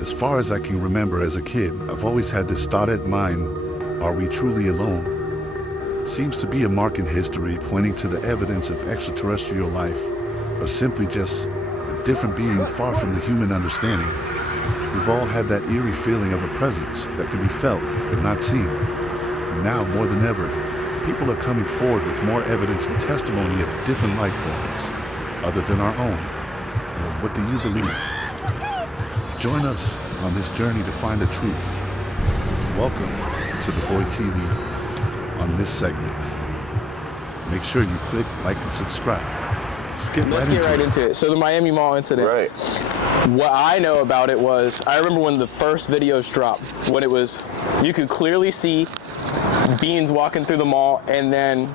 As far as I can remember as a kid, I've always had this thought in mind, are we truly alone? Seems to be a mark in history pointing to the evidence of extraterrestrial life, or simply just a different being far from the human understanding. We've all had that eerie feeling of a presence that can be felt but not seen. And now, more than ever, people are coming forward with more evidence and testimony of different life forms, other than our own. What do you believe? Join us on this journey to find the truth. Welcome to The Void TV. On this segment, make sure you click like and subscribe. Let's get right into it. So the Miami Mall incident. Right. What I know about it was, I remember when the first videos dropped, when it was, you could clearly see Beans walking through the mall, and then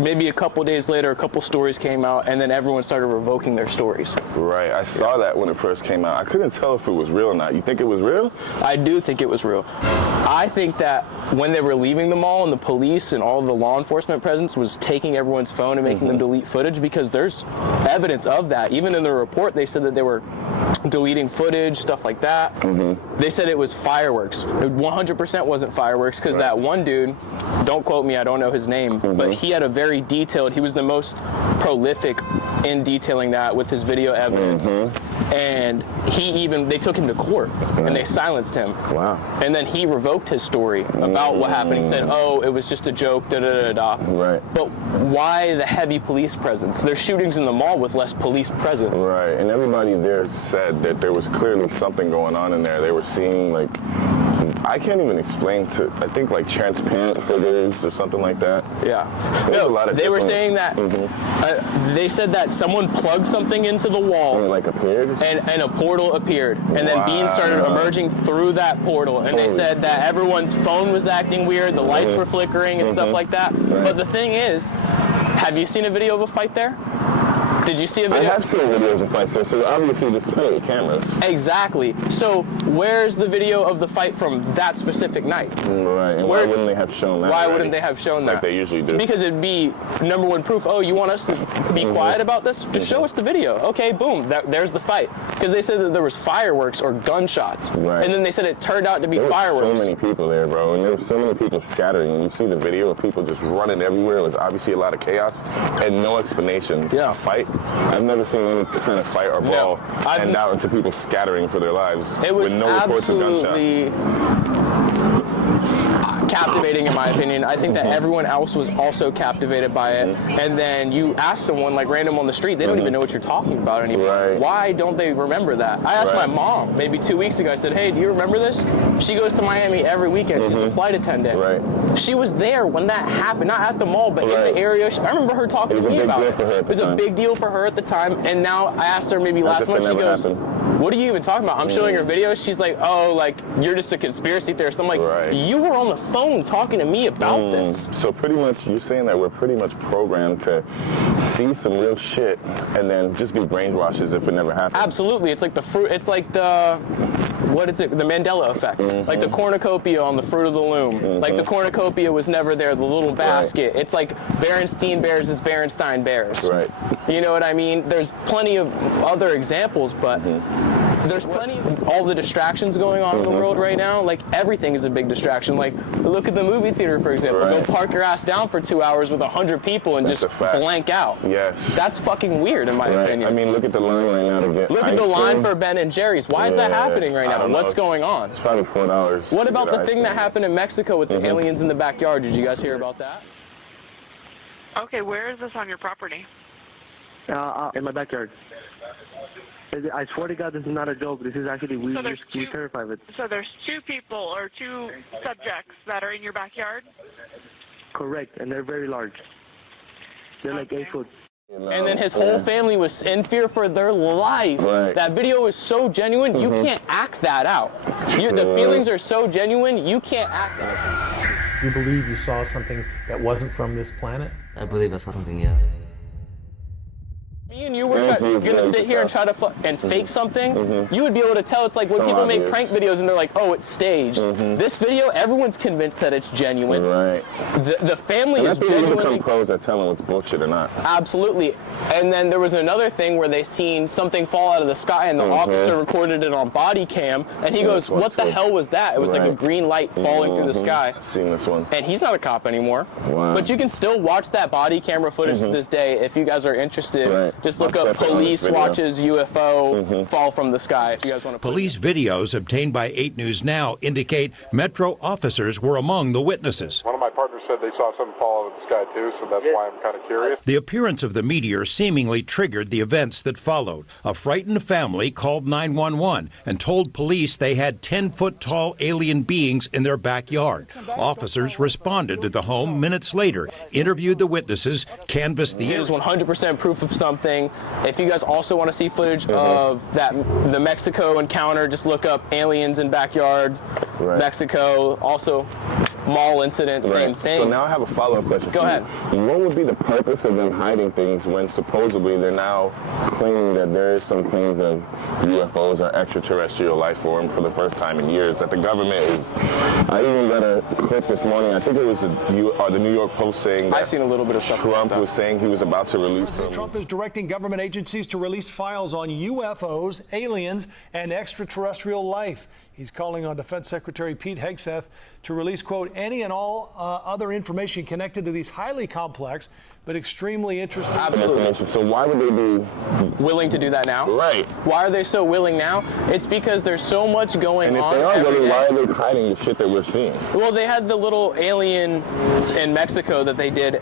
maybe a couple days later, a couple stories came out, and then everyone started revoking their stories. Right. I saw that when it first came out. I couldn't tell if it was real or not. You think it was real? I do think it was real. I think that when they were leaving the mall and the police and all the law enforcement presence was taking everyone's phone and making them delete footage, because there's evidence of that. Even in the report, they said that they were deleting footage, stuff like that. They said it was fireworks. It 100% wasn't fireworks, because that one dude, don't quote me, I don't know his name, but he had a very detailed, he was the most prolific in detailing that with his video evidence. And they took him to court and they silenced him. Wow. And then he revoked his story about what happened. He said, oh, it was just a joke, da-da-da-da. Right. But why the heavy police presence? There's shootings in the mall with less police presence. Right. And everybody there said that there was clearly something going on in there. They were seeing, like, I can't even explain I think like transparent figures or something like that. Yeah. No, a lot of they were saying that, they said that someone plugged something into the wall. And like appeared? And a portal appeared. And then Beans started emerging through that portal. And they said that everyone's phone was acting weird, the lights were flickering and stuff like that. Right. But the thing is, have you seen a video of a fight there? Did you see a video? I have seen videos of fights, so obviously there's plenty of cameras. Exactly. So where's the video of the fight from that specific night? Right, and why wouldn't they have shown that? Why wouldn't they have shown that? Like they usually do. Because it'd be number one proof, oh, you want us to be quiet about this? Just show us the video. Okay, boom, there's the fight. Because they said that there was fireworks or gunshots. Right. And then they said it turned out to be fireworks. There were so many people there, bro, and there were so many people scattered, and you see the video of people just running everywhere. It was obviously a lot of chaos and no explanations. Yeah. A fight, I've never seen any kind of fight or brawl end out into people scattering for their lives with no reports of gunshots. Captivating in my opinion. I think that everyone else was also captivated by it. And then you ask someone like random on the street, they don't even know what you're talking about anymore. Right. Why don't they remember that? I asked my mom maybe 2 weeks ago, I said, hey, do you remember this? She goes to Miami every weekend. She's a flight attendant. Right. She was there when that happened, not at the mall, but in the area. I remember her talking to me about it. It was a big deal for her at the time. And now I asked her maybe last month, she goes, what are you even talking about? I'm showing her videos. She's like, oh, like, you're just a conspiracy theorist. I'm like, you were on the phone talking to me about this. So pretty much you're saying that we're pretty much programmed to see some real shit and then just be brainwashed as if it never happened. Absolutely. It's like the fruit, it's like the, what is it? The Mandela effect. Like the cornucopia on the Fruit of the Loom. Like the cornucopia was never there, the little basket. It's like Berenstein Bears is Berenstein Bears. Right. You know what I mean? There's plenty of other examples, but there's plenty of all the distractions going on in the world right now. Like everything is a big distraction. Like look at the movie theater, for example. Go park your ass down for 2 hours with 100 people and just blank out. Yes. That's fucking weird in my opinion. I mean, look at the line right now to get Look at the line for Ben and Jerry's. Why is that happening right now? What's going on? It's probably $4. What about the thing that happened in Mexico with the aliens in the backyard? Did you guys hear about that? Okay, where is this on your property? In my backyard. I swear to God, this is not a joke. This is actually, we're terrified of it. So there's two people or two subjects that are in your backyard? Correct, and they're very large. They're like 8 foot. And then his whole family was in fear for their life. That video is so genuine, you can't act that out. The feelings are so genuine, you can't act that out. You believe you saw something that wasn't from this planet? I believe I saw something, yeah. Me and you were going to sit here and try to fake something, you would be able to tell. It's like when people make prank videos and they're like, oh, it's staged. This video, everyone's convinced that it's genuine. Right. The family is genuinely... become pros at telling what's bullshit or not. Absolutely. And then there was another thing where they seen something fall out of the sky and the officer recorded it on body cam, and he goes, what the hell was that? It was like a green light falling through the sky. I've seen this one. And he's not a cop anymore. Wow. But you can still watch that body camera footage to this day if you guys are interested. Right. Just look up police watches UFO fall from the sky if you guys want to. Police videos obtained by 8 News Now indicate Metro officers were among the witnesses. One of my partners said they saw something fall out of the sky too, so that's why I'm kind of curious. The appearance of the meteor seemingly triggered the events that followed. A frightened family called 911 and told police they had 10-foot-tall alien beings in their backyard. Officers responded to the home minutes later, interviewed the witnesses, canvassed the... It is 100% proof of something. If you guys also want to see footage of the Mexico encounter, just look up aliens in backyard, Mexico. Also, mall incident, same thing. So now I have a follow-up question. Go ahead. What would be the purpose of them hiding things when supposedly they're now claiming that there is some claims of UFOs or extraterrestrial life form for the first time in years, that the government is... I even got a clip this morning, I think it was the New York Post saying that I've seen a little bit of stuff Trump was saying he was about to release them. Trump is directing government agencies to release files on UFOs, aliens, and extraterrestrial life. He's calling on Defense Secretary Pete Hegseth to release, quote, any and all other information connected to these highly complex but extremely interesting. Absolutely. So why would they be willing to do that now? Right. Why are they so willing now? It's because there's so much going on. And if they are willing, why are they hiding the shit that we're seeing? Well, they had the little alien in Mexico that they did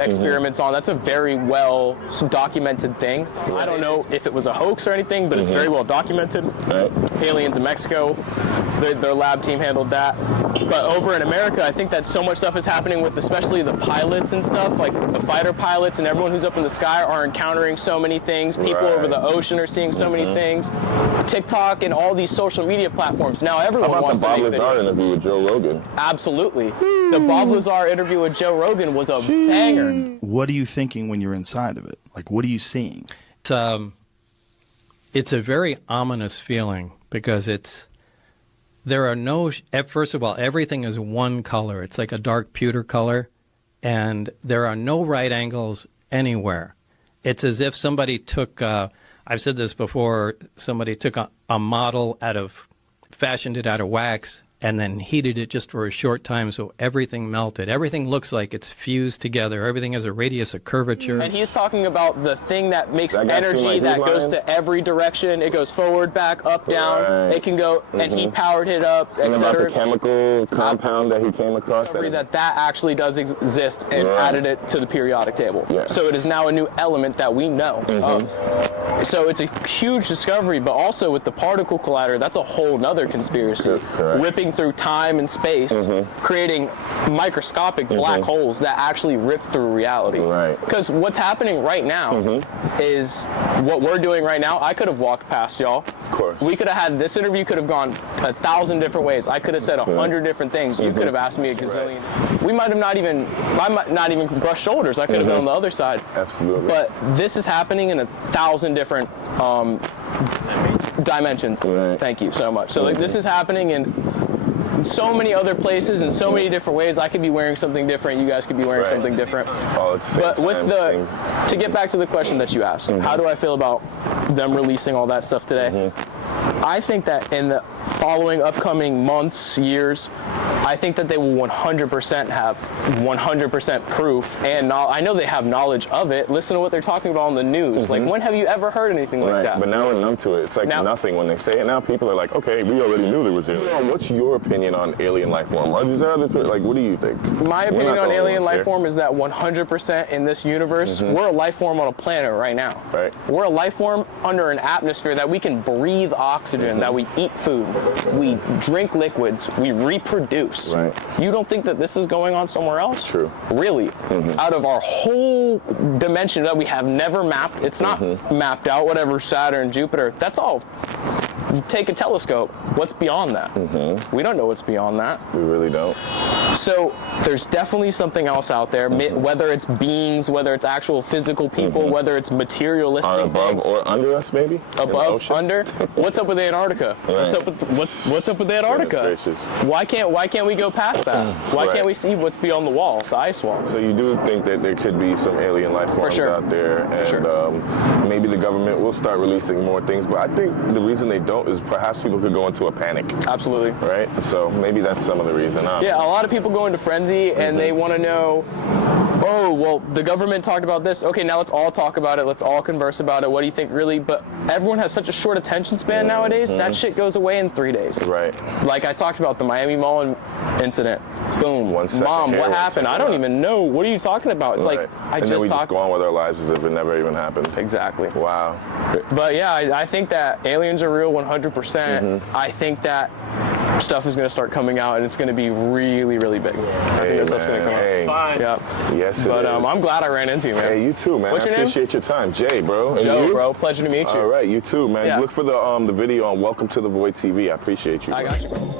experiments on. That's a very well documented thing. I don't know if it was a hoax or anything, but it's very well documented. Right. Aliens in Mexico, their lab team handled that. But over in America, I think that so much stuff is happening with especially the pilots and stuff, like the fighter pilots and everyone who's up in the sky are encountering so many things. People over the ocean are seeing so many things. TikTok and all these social media platforms. Now everyone wants to make videos. How about the Bob Lazar interview with Joe Rogan? Absolutely. The Bob Lazar interview with Joe Rogan was a banger. What are you thinking when you're inside of it? Like, what are you seeing? It's a very ominous feeling because there are no, first of all, everything is one color. It's like a dark pewter color, and there are no right angles anywhere. It's as if somebody took, I've said this before, somebody took a model fashioned it out of wax, and then heated it just for a short time so everything melted. Everything looks like it's fused together. Everything has a radius of curvature. And he's talking about the thing that makes energy that goes to every direction. It goes forward, back, up, down. It can go, and he powered it up, and etc. about the chemical compound that he came across. That actually does exist and added it to the periodic table. Yeah. So it is now a new element that we know of. So it's a huge discovery, but also with the particle collider, that's a whole nother conspiracy. Ripping through time and space, creating microscopic black holes that actually rip through reality. Because what's happening right now is what we're doing right now. I could have walked past y'all. Of course. We could have had this interview, could have gone 1,000 different ways. I could have said 100 different things. You could have asked me a gazillion. We might have not even brushed shoulders. I could have been on the other side. Absolutely. But this is happening in 1,000 different dimensions. Thank you so much. So like, this is happening in so many other places in so many different ways. I could be wearing something different. You guys could be wearing something different. All at the same But to get back to the question that you asked, how do I feel about them releasing all that stuff today? I think that in the following upcoming months, years, I think that they will 100% have 100% proof, and I know they have knowledge of it. Listen to what they're talking about on the news. Like, when have you ever heard anything like that? But now we're numb to it. It's like nothing when they say it. Now people are like, okay, we already knew there was aliens. What's your opinion on alien life form? Are these other, like, what do you think? My opinion on alien life form is that 100% in this universe, we're a life form on a planet right now. We're a life form under an atmosphere that we can breathe oxygen, that we eat food, we drink liquids, we reproduce. You don't think that this is going on somewhere else? True. Really? Out of our whole dimension that we have never mapped, it's not mapped out, whatever, Saturn, Jupiter, that's all take a telescope. What's beyond that? We don't know what's beyond that. We really don't. So there's definitely something else out there, whether it's beings, whether it's actual physical people, whether it's materialistic Are above things. or under us, maybe? Above, under. What's up with Antarctica? Right. What's up with Antarctica? Goodness gracious. Why can't we go past that? Why Right. can't we see what's beyond the wall, the ice wall? So you do think that there could be some alien life forms sure. out there, and maybe the government will start releasing more things. But I think the reason they don't is perhaps people could go into a panic. Absolutely. Right. So maybe that's some of the reason. Yeah, a lot of people go into frenzy and they want to know, oh, well, the government talked about this. Okay, now let's all talk about it. Let's all converse about it. What do you think, really? But everyone has such a short attention span nowadays. That shit goes away in 3 days. Right. Like I talked about the Miami Mall incident. Boom. 1 second Mom, here, what 1 happened? second I don't out. even know. What are you talking about? It's like, I and just then we talked. just go on with our lives as if it never even happened. Exactly. Wow. But yeah, I think that aliens are real 100%. I think that stuff is going to start coming out and it's going to be really, really big. I think that stuff's going to come out. Yep. Yes, but it is. I'm glad I ran into you, man. Hey, you too, man. What's your I appreciate your time. Jay, bro. And Joe, you? bro. Pleasure to meet you. All right, you too, man. Yeah. Look for the video on Welcome to the Void TV. I appreciate you. I got you, bro.